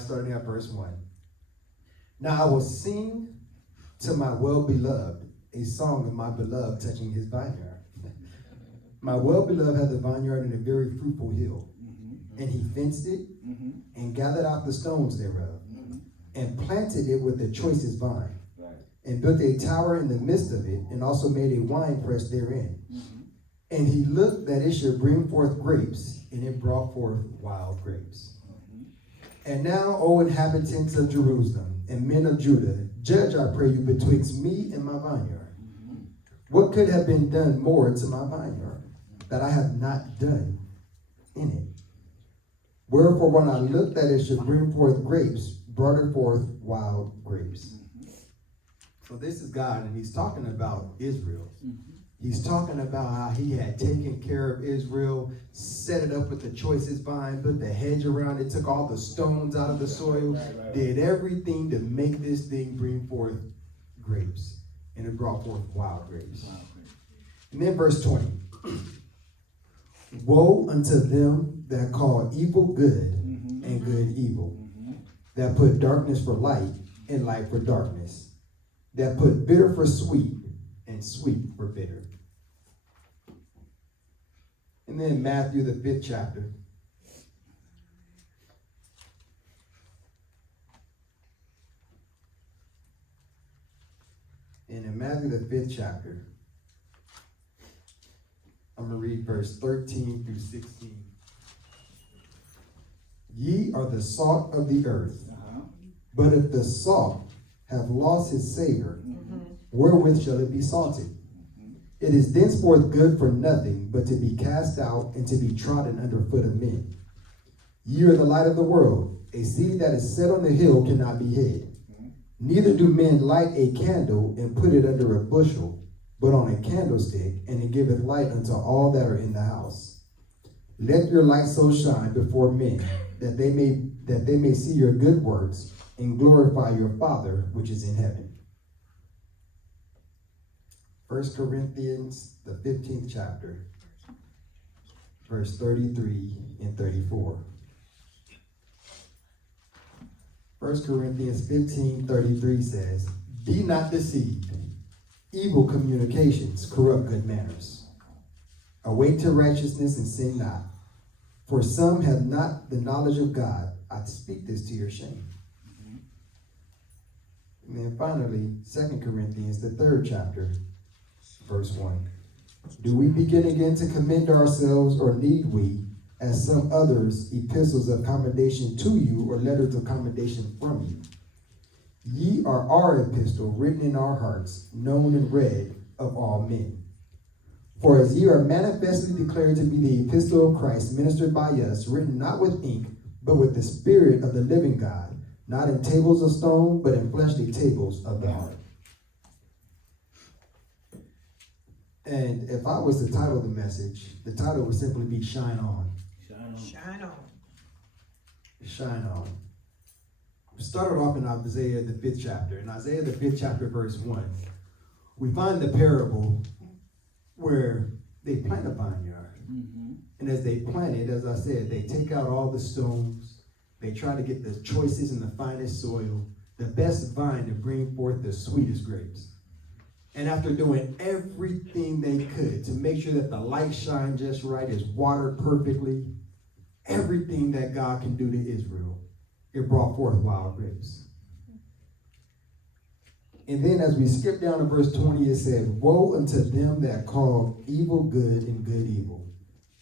5, starting at verse 1. Now I will sing to my well-beloved a song of my beloved touching his vineyard. My well-beloved had the vineyard in a very fruitful hill, and he fenced it and gathered out the stones thereof, and planted it with the choicest vine, and built a tower in the midst of it, and also made a wine press therein. And he looked that it should bring forth grapes, and it brought forth wild grapes. And now, O inhabitants of Jerusalem and men of Judah, judge, I pray you, betwixt me and my vineyard. What could have been done more to my vineyard that I have not done in it? Wherefore, when I looked that it should bring forth grapes, brought it forth wild grapes. So this is God, and he's talking about Israel. He's talking about how he had taken care of Israel, set it up with the choicest vine, put the hedge around it, took all the stones out of the soil, did everything to make this thing bring forth grapes. And it brought forth wild grapes. And then verse 20. Woe unto them that call evil good and good evil, that put darkness for light and light for darkness, that put bitter for sweet and sweet for bitter. And then Matthew, the 5th chapter. And in Matthew, the 5th chapter, I'm going to read verse 13 through 16. Ye are the salt of the earth, but if the salt have lost his savor, wherewith shall it be salted? It is thenceforth good for nothing but to be cast out and to be trodden under foot of men. Ye are the light of the world. A city that is set on the hill cannot be hid. Neither do men light a candle and put it under a bushel, but on a candlestick, and it giveth light unto all that are in the house. Let your light so shine before men, that they may see your good works and glorify your Father which is in heaven. 1 Corinthians, the 15th chapter, verse 33 and 34. 1 Corinthians 15:33 says, Be not deceived. Evil communications corrupt good manners. Awake to righteousness and sin not. For some have not the knowledge of God. I speak this to your shame. And then finally, 2 Corinthians, the 3rd chapter, verse 1. Do we begin again to commend ourselves, or need we, as some others, epistles of commendation to you, or letters of commendation from you? Ye are our epistle, written in our hearts, known and read of all men. For as ye are manifestly declared to be the epistle of Christ, ministered by us, written not with ink, but with the Spirit of the living God, not in tables of stone, but in fleshly tables of the heart. And if I was to title the message, the title would simply be Shine On. Shine on. Shine On. We started off in Isaiah, the 5th chapter. In Isaiah, the 5th chapter, verse 1, we find the parable where they plant a vineyard. And as they plant it, as I said, they take out all the stones. They try to get the choicest and the finest soil, the best vine to bring forth the sweetest grapes. And after doing everything they could to make sure that the light shined just right, is watered perfectly, everything that God can do to Israel, it brought forth wild grapes. And then as we skip down to verse 20, it said, Woe unto them that call evil good and good evil,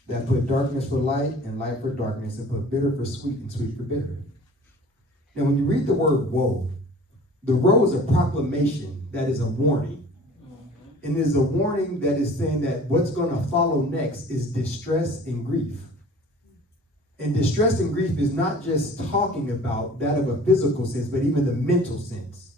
that put darkness for light and light for darkness, and put bitter for sweet and sweet for bitter. Now when you read the word woe, the woe is a proclamation that is a warning. And there's a warning that is saying that what's going to follow next is distress and grief. And distress and grief is not just talking about that of a physical sense, but even the mental sense.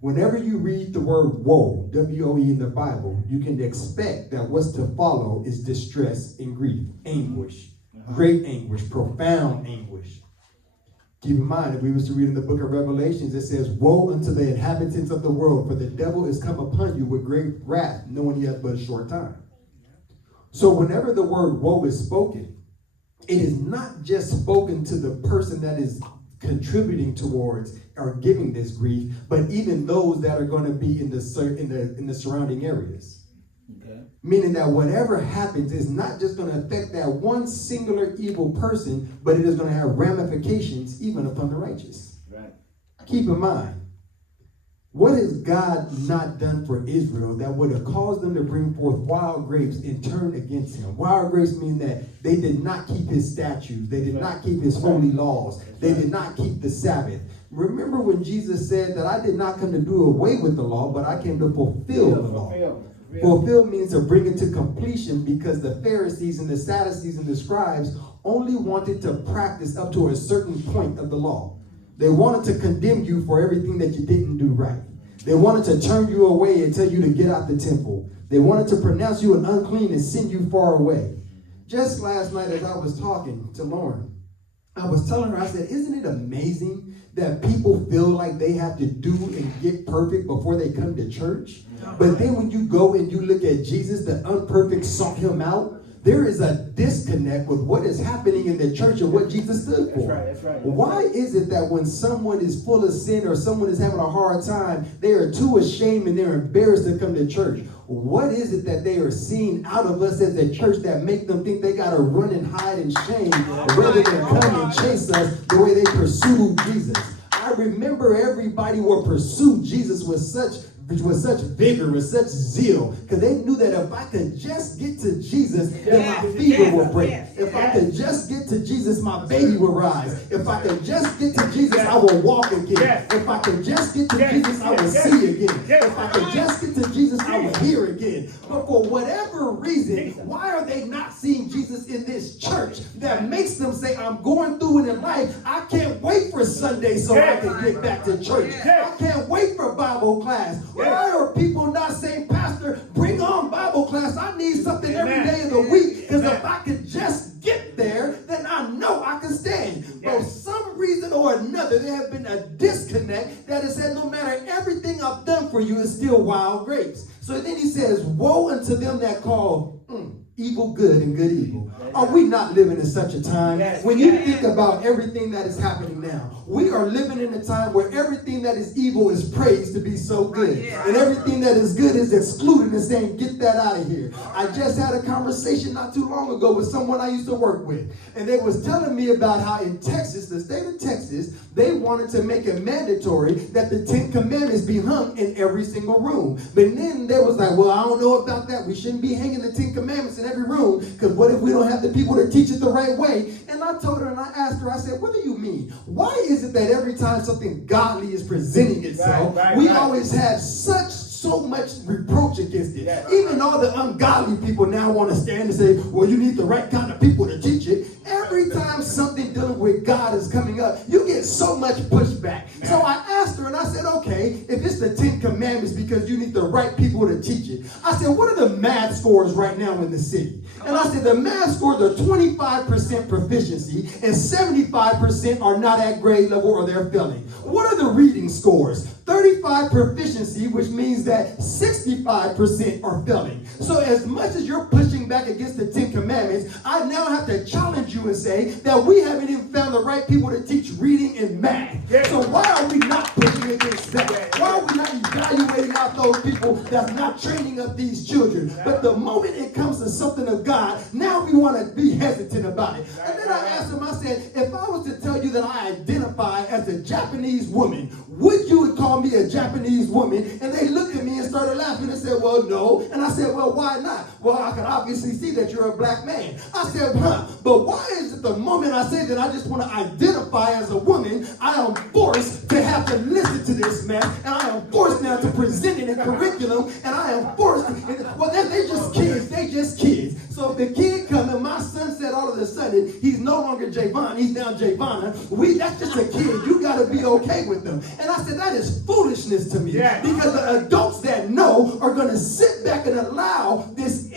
Whenever you read the word woe, W-O-E in the Bible, you can expect that what's to follow is distress and grief, anguish, great anguish, profound anguish. Keep in mind, if we was to read in the book of Revelations, it says, Woe unto the inhabitants of the world, for the devil is come upon you with great wrath, knowing he hath but a short time. So whenever the word woe is spoken, it is not just spoken to the person that is contributing towards or giving this grief, but even those that are going to be in the surrounding areas. Okay. Meaning that whatever happens is not just going to affect that one singular evil person, but it is going to have ramifications even upon the righteous. Right. Keep in mind, what has God not done for Israel that would have caused them to bring forth wild grapes and turn against him? Wild grapes mean that they did not keep his statutes. They did not keep his holy laws. They did not keep the Sabbath. Remember when Jesus said that I did not come to do away with the law, but I came to fulfill the law. Fulfill means to bring it to completion, because the Pharisees and the Sadducees and the scribes only wanted to practice up to a certain point of the law. They wanted to condemn you for everything that you didn't do right. They wanted to turn you away and tell you to get out the temple. They wanted to pronounce you an unclean and send you far away. Just last night as I was talking to Lauren, I was telling her, I said, isn't it amazing that people feel like they have to do and get perfect before they come to church? But then when you go and you look at Jesus, the unperfect sought him out. There is a disconnect with what is happening in the church and what Jesus stood for. That's right. Why is it that when someone is full of sin or someone is having a hard time, they are too ashamed and they're embarrassed to come to church? What is it that they are seeing out of us as a church that make them think they got to run and hide in shame rather than come and chase us the way they pursued Jesus? I remember everybody will pursue Jesus with such vigor, with such zeal, because they knew that if I could just get to Jesus, then my fever will break. If I could just get to Jesus, my baby will rise. If I could just get to Jesus, I will walk again. If I could just get to Jesus, I will see again. If I could just get to Jesus, I will hear again. But for whatever reason, why are they not seeing Jesus in this church that makes them say, I'm going through it in life. I can't wait for Sunday so I can get back to church. I can't wait for Bible class. Why are people not saying, Pastor, bring on Bible class? I need something every day of the week, because if I could just get there, then I know I can stand. For some reason or another, there has been a disconnect that has said, no matter everything I've done for you, it's still wild grapes. So then he says, woe unto them that call evil good and good evil. Are we not living in such a time? When you think about everything that is happening now, we are living in a time where everything that is evil is praised to be so good. And everything that is good is excluded and saying, get that out of here. I just had a conversation not too long ago with someone I used to work with. And they was telling me about how in Texas, the state of Texas, they wanted to make it mandatory that the 10 Commandments be hung in every single room. But then they was like, well, I don't know about that. We shouldn't be hanging the 10 Commandments in every room, because what if we don't have the people to teach it the right way? And I told her and I asked her, I said, what do you mean? Why is it that every time something godly is presenting itself, we always have so much reproach against it? Even all the ungodly people now want to stand and say, well, you need the right kind of people to teach it. Every time something dealing with God is coming up, you get so much pushback. So I asked her and I said, okay, if it's the 10 Commandments because you need the right people to teach it, I said, what are the math scores right now in the city? And I said, the math scores are 25% proficiency and 75% are not at grade level or they're failing. What are the reading scores? 35 proficiency, which means that 65% are failing. So as much as you're pushing back against the 10 Commandments, I now have to challenge you and say that we haven't even found the right people to teach reading and math. So why are we not pushing against that? Why are we not evaluating out those people that's not training up these children? But the moment it comes to something of God, now we want to be hesitant about it. And then I asked him, I said, if I was to tell you that I identify as a Japanese woman, would you call me a Japanese woman? And they looked at me and started laughing and said, well, no. And I said, well, why not? Well, I can obviously see that you're a black man. I said, but why is it the moment I say that I just want to identify as a woman, I am forced to have to listen to this man, and I am forced now to present it in curriculum, and I am forced to, well, they're just kids. They just kids. So if the kid comes and my son said all of a sudden, he's no longer Javon, he's now Javonna, that's just a kid. You got to be okay with them. And I said, that is foolishness to me. Because the adults that know are going to sit back and allow this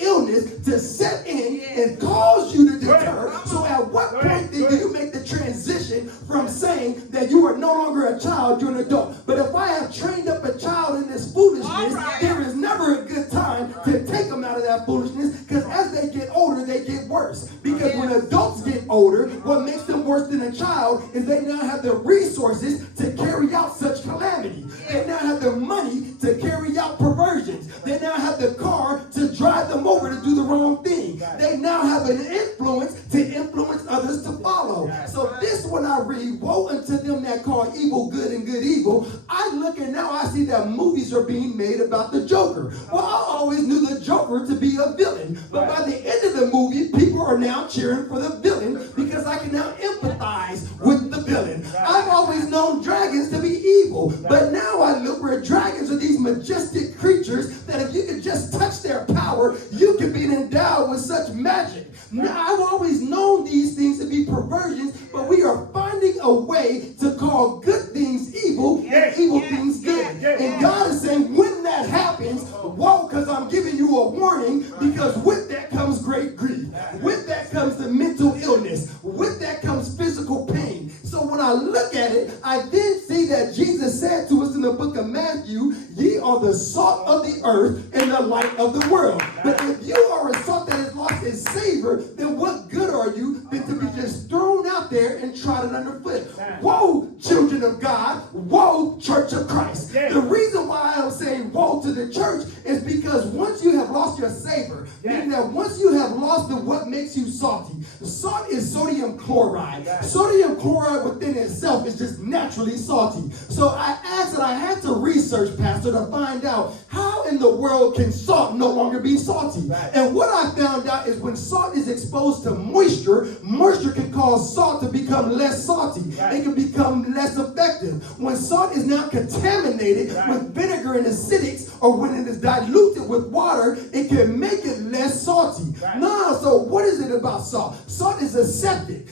illness to set in and cause you to deter. So at what point do you make the transition from saying saying that you are no longer a child, you're an adult. But if I have trained up a child in this foolishness, there is never a good time to take them out of that foolishness, because as they get older, they get worse. Because when adults get older, what makes them worse than a child is they now have the resources to carry out such calamity. They now have the money to carry out perversions. They now have the car to drive them over to do the wrong thing. They now have an influence to influence others to follow. So this, when I read, woe unto them that call evil good and good evil, I look and now I see that movies are being made about the Joker. Well, I always knew the Joker to be a villain, but by the end of the movie, people are now cheering for the villain because I can now empathize with the villain. I've always known dragons to be evil, but now I look where dragons are these majestic creatures that if you could just touch their power, you could be endowed with such magic. Now, I've always known these things to be perversions, but we are finding a way to call good things evil and evil things good. And God is saying, when that happens, whoa, because I'm giving you a warning, because with that comes great grief. With that comes the mental illness. With that comes physical pain. So when I look at it, I then see that Jesus said to us in the book of Matthew, ye are the salt of the earth and the light of the world. But if you are a salt that has lost its savor, then what good are you than to be just thrown out there and trodden underfoot? Woe, children of God. Woe, church of Christ. The reason why I'm saying woe to the church is because once you have lost your savor, meaning that once you have lost what makes you salty. Salt is sodium chloride. Sodium chloride within itself is just naturally salty. So I asked and I had to research, Pastor, to find out how in the world can salt no longer be salty. And what I found out is when salt is exposed to moisture, moisture can cause salt to become less salty. It can become less effective. When salt is now contaminated with vinegar and acidics, or when it is diluted with water, it can make it less salty. Now, so what is it about salt? Salt is aseptic.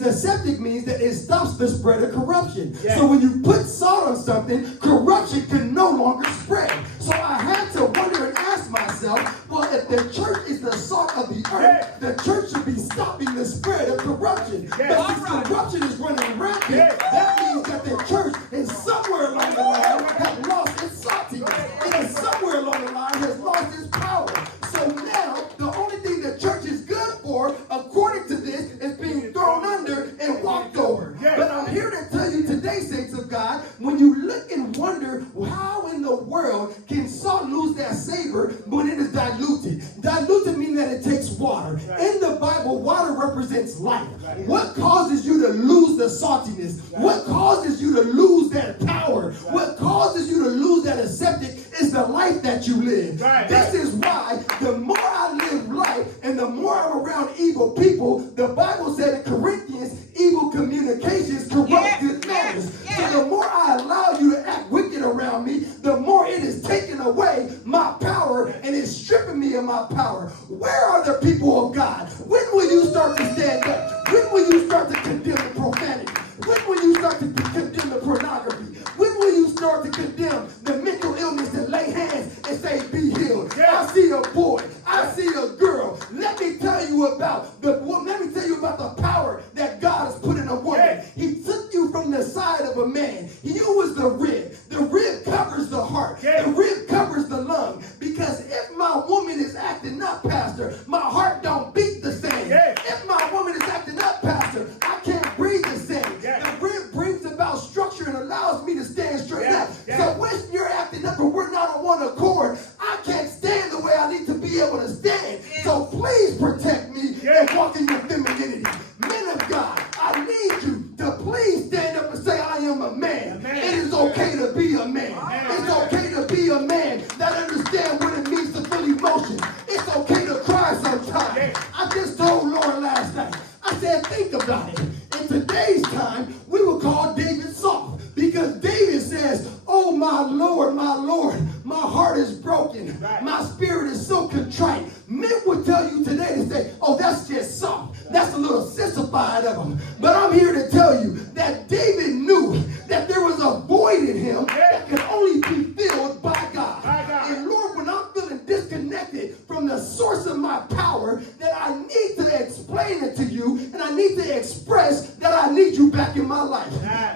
Aseptic means that it stops the spread of corruption. So when you put salt on something, corruption can no longer spread. So I had to wonder and ask myself, well, if the church is the salt of the earth, the church should be stopping the spread of corruption. But since corruption is running rampant, that means that the church is somewhere along the line has lost its saltiness. And somewhere along the line has lost its power. So now, the only thing the church is good for, according to this, is being thrown under and walked over. But I'm here to tell you today, saints of God, when you look and wonder how in the world can salt lose that savor when it is diluted. Diluted means that it takes water. In the Bible, water represents life. What causes you to lose the saltiness? What causes you to lose that power? What causes you to lose that aseptic is the life that you live. This is why the more I live life and the more I'm around evil people, the Bible said in Corinthians, evil communications corrupt good manners. So the more I allow you to act wicked around me, the more it is taking away my power and it's stripping me of my power. Where are the people of God? When will you start to stand up? When will you start to condemn the profanity? When will you start to condemn the pornography? When will you start to condemn the mental illness and lay hands and say, be healed? I see a boy. I see a girl. Let me tell you about the power that God has put in a woman. He took you from the side of a man. You was the rib. The rib covers the heart. The rib covers the lung. Because if my woman is acting up, Pastor, my heart don't beat the same. If my woman is acting up, Pastor, I can't breathe the same. The rib brings about structure and allows me to stand straight up. So when you're acting up and we're not on one accord, I can't stand the way I need to be able to stand. So please protect me and walk in your femininity. Men of God, I need you to please stand up and say, I am a man. It is okay to be a man. It's okay to be a man that understands what it means to feel emotion. It's okay to cry sometimes. I just told Lauren last night, I said, think about it. In today's time, we would call David soft because David says, oh my Lord, my heart is broken. My spirit is so contrite. Men would tell you today to say, oh, that's just soft. That's a little sissified of them. But I'm here to tell you that David knew that there was a voice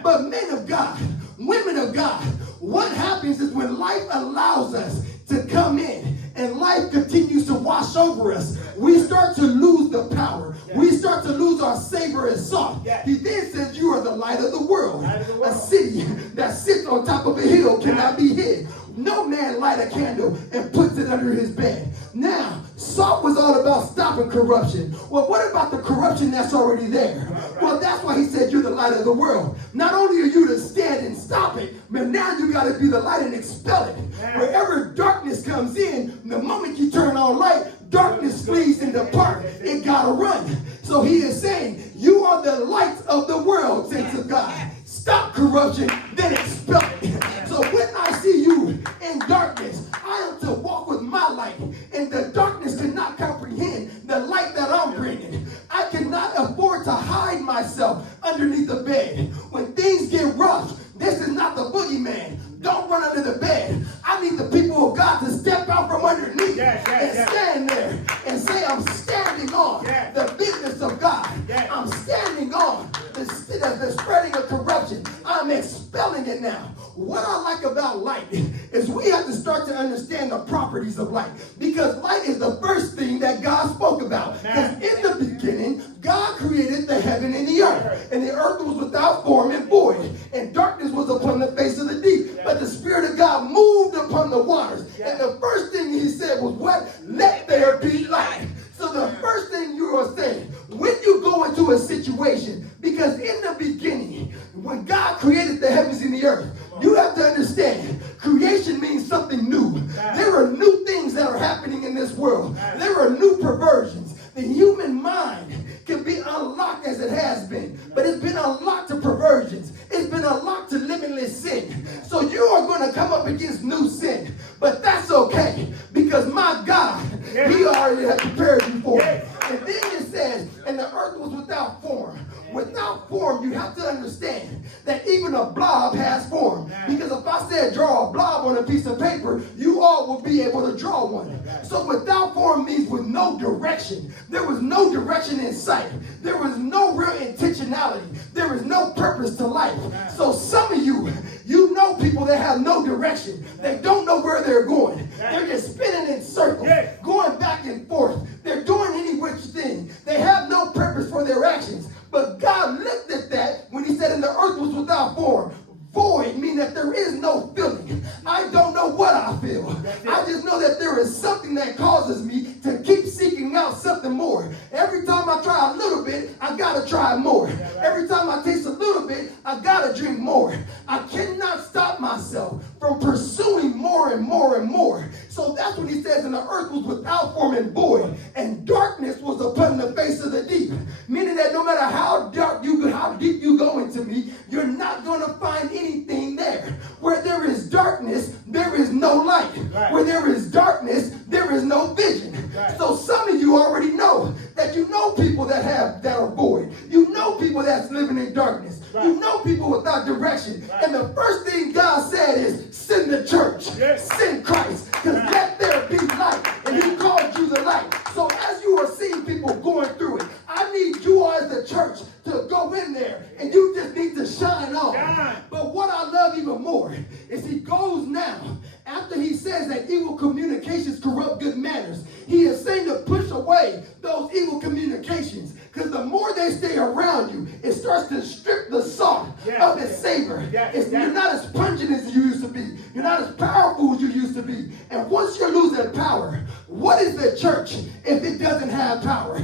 But men of God, women of God, what happens is when life allows us to come in and life continues to wash over us, we start to lose the power. We start to lose our savor and salt. He then says, you are the light of the world. A city that sits on top of a hill cannot be hid. No man light a candle and puts it under his bed. Now, salt was all about stopping corruption. Well, what about the corruption that's already there? Well, that's why he said you're the light of the world. Not only are you to stand and stop it, but now you got to be the light and expel it. Wherever darkness comes in, the moment you turn on light, darkness flees and depart. It got to run. So he is saying, you are the light of the world, saints of God. Stop corruption, then expel it. So when I see you in darkness, I am to walk with my light, and the darkness cannot comprehend the light that I'm bringing. I cannot afford to hide myself underneath the bed. When things get rough, this is not the boogeyman. Don't run under the bed. I need the people of God to step out from underneath and stand there and say, I'm standing on the business of God. I'm standing on the spreading of corruption. I'm expelling it now. What I like about light is we have to start to understand the properties of light, because light is the first thing that God spoke about. Because in the beginning, God created the heaven and the earth, and the earth was without form and void, and darkness was upon the face of the deep. But the Spirit of God moved upon the waters, and the first thing he said was what? Let there be light. So the first thing you are saying, when you go into a situation, because in the beginning, when God created the heavens and the earth, you have to understand, creation means something new. There are new things that are happening in this world. There are new perversions. The human mind can be unlocked as it has been, but it's been unlocked to perversions. It's been unlocked to limitless sin. So you are going to come up against new sin, but that's okay, because my God, he already has prepared you for it. And then it says, and the earth was without form. Without form, you have to understand that even a blob has form. Because if I said draw a blob on a piece of paper, you all will be able to draw one. So without form means with no direction. There was no direction in sight. There was no real intentionality. There is no purpose to life. So some of you, you know people that have no direction. They don't know where they're going. They're just spinning in circles, going back and forth. They're doing any which thing. They have no purpose for their actions. But God looked at that when he said, and the earth was without form. Void, meaning that there is no feeling. I don't know what I feel. I just know that there is something that causes me to keep seeking out something more. Every time I try a little bit, I gotta try more. Every time I taste a little bit, I gotta drink more. I cannot stop myself from pursuing more and more and more. So that's what he says, and the earth was without form and void, and darkness was upon the face of the deep. Meaning that no matter how deep you go into me, you're not going to find anything there. Where there is darkness, there is no light. Where there is darkness, there is no vision. So some of you already know that you know people that are void. You know people that's living in darkness. You know people without direction. And the first thing God said is, send the church. Send Christ. Because let there be light. And he called you the light. So as you are seeing people going through it, I need you all as the church to go in there. And you just need to shine on. But what I love even more is he goes now, after he says that evil communications corrupt good manners, he is saying to push away those evil communications. Because the more they stay around you, it starts to strip the salt of its savor. You're not as pungent as you used to be. You're not as powerful as you used to be. And once you're losing power, what is the church if it doesn't have power?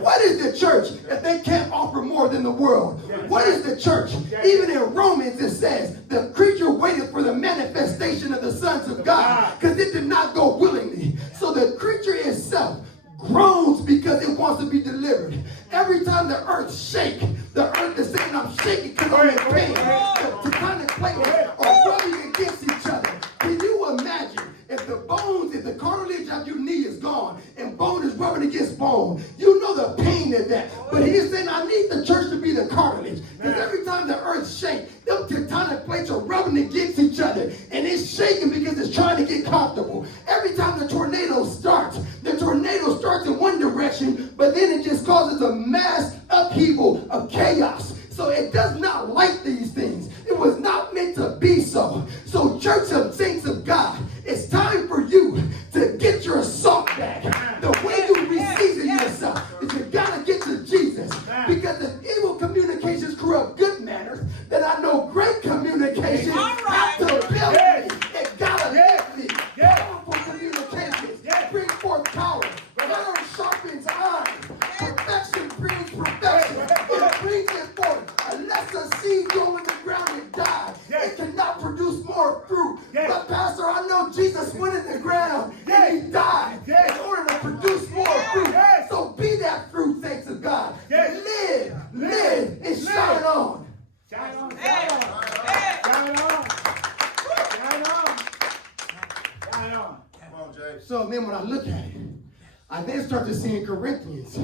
What is the church if they can't offer more than the world? What is the church? Even in Romans it says, the creature waited for the manifestation of the sons of God, because it did not go willingly. So the creature itself groans because it wants to be delivered. Every time the earth shakes, the earth is saying, I'm shaking because I'm in pain. The tectonic plates are rubbing against each other. Can you imagine if the bones, if the cartilage of your knee is gone and bone is rubbing against bone? You know the pain of that. But he is saying, I need the church to be the cartilage. Because every time the earth shakes, them tectonic plates are rubbing against each other. And it's shaking because it's trying to get comfortable. Every time the tornado starts in one direction, but then it just causes a mass upheaval of chaos. So it does not like these things. church of saints of God, it's time for you to get your salt back. The way you reseason yourself is you gotta get to Jesus. Because if evil communications corrupt good manners, then I know great communications have to build me. It gotta lift me. Powerful communications bring forth power. Iron sharpens iron. Perfection brings perfection. It brings it forth. Unless a seed go in the ground and die, it cannot produce more fruit. But Pastor, I know Jesus went in the ground and he died in order to produce more fruit. So be that fruit, thanks to God. Live, and shine on. Shine on. Shine on. Shine on. Shine on. Come on, Jay. So then when I look at it, I then start to see in Corinthians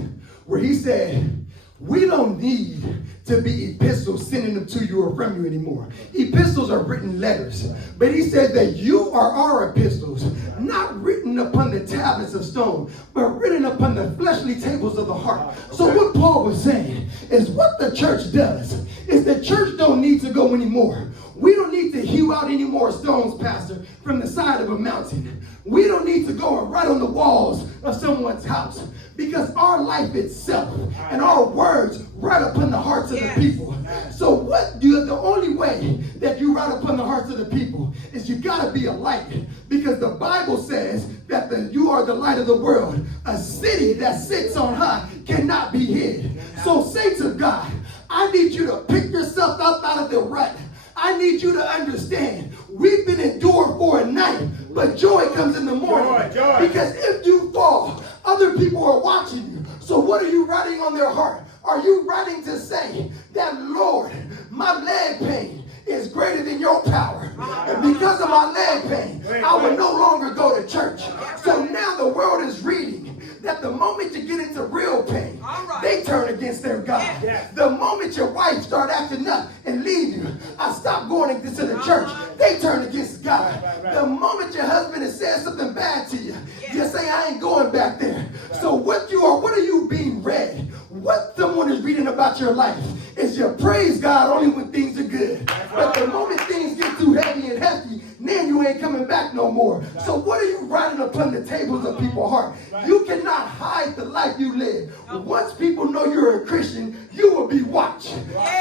where he said, we don't need to be epistles sending them to you or from you anymore. Epistles are written letters. But he said that you are our epistles, not written upon the tablets of stone, but written upon the fleshly tables of the heart. So what Paul was saying is what the church does is the church don't need to go anymore. We don't need to hew out any more stones, Pastor, from the side of a mountain. We don't need to go and write on the walls of someone's house, because our life itself and our words write upon the hearts of the people. So the only way that you write upon the hearts of the people is you got to be a light, because the Bible says that you are the light of the world. A city that sits on high cannot be hid. So saints of God, I need you to pick yourself up out of the rut. I need you to understand, we've been endured for a night, but joy comes in the morning. Joy. Because if you fall, other people are watching you. So what are you writing on their heart? Are you writing to say that, Lord, my leg pain is greater than your power. And because of my leg pain, I will no longer go to church. So now the world is reading that the moment you get into real pain, they turn against their God. The moment your wife start acting up and leave you, I stop going into the church, they turn against God. The moment your husband has said something bad to you, you say, I ain't going back there. So what are you being read? What someone is reading about your life is you praise God only when things are good. But the moment things get too heavy and hefty, then you ain't coming back no more. So what are you writing upon the tables of people's heart? You cannot hide the life you live. Once people know you're a Christian, you will be watched.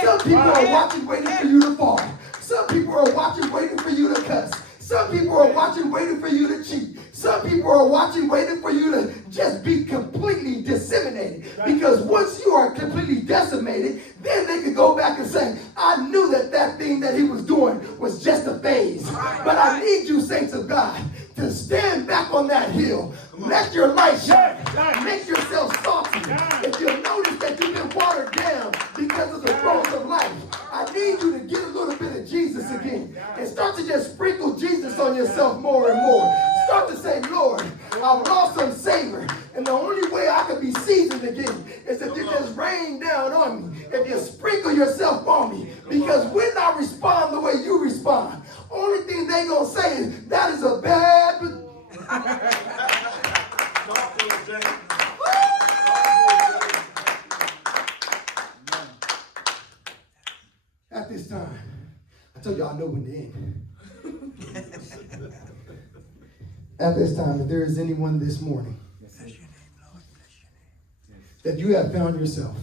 Some people are watching, waiting for you to fall. Some people are watching, waiting for you to cuss. Some people are watching, waiting for you to cheat. Some people are watching, waiting for you to just be completely disseminated. Because once you are completely decimated, then they can go back and say, I knew that thing that he was doing was just a phase. But I need you, saints of God, to stand back on that hill. Let your light shine. Make yourself salty. If you notice that you've been watered down because of the throes of life, I need you to get a little bit of Jesus again. And start to just sprinkle Jesus on yourself more and more. Start to say, Lord, I've lost some savor. And the only way I can be seasoned again is if you just rain down on me. If you sprinkle yourself on me. Because when I respond the way you respond, only thing they gonna say is, that is a bad... At this time, I told y'all I know when to end. At this time, if there is anyone this morning that you have found yourself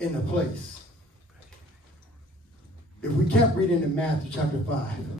in a place, if we kept reading in Matthew chapter 5,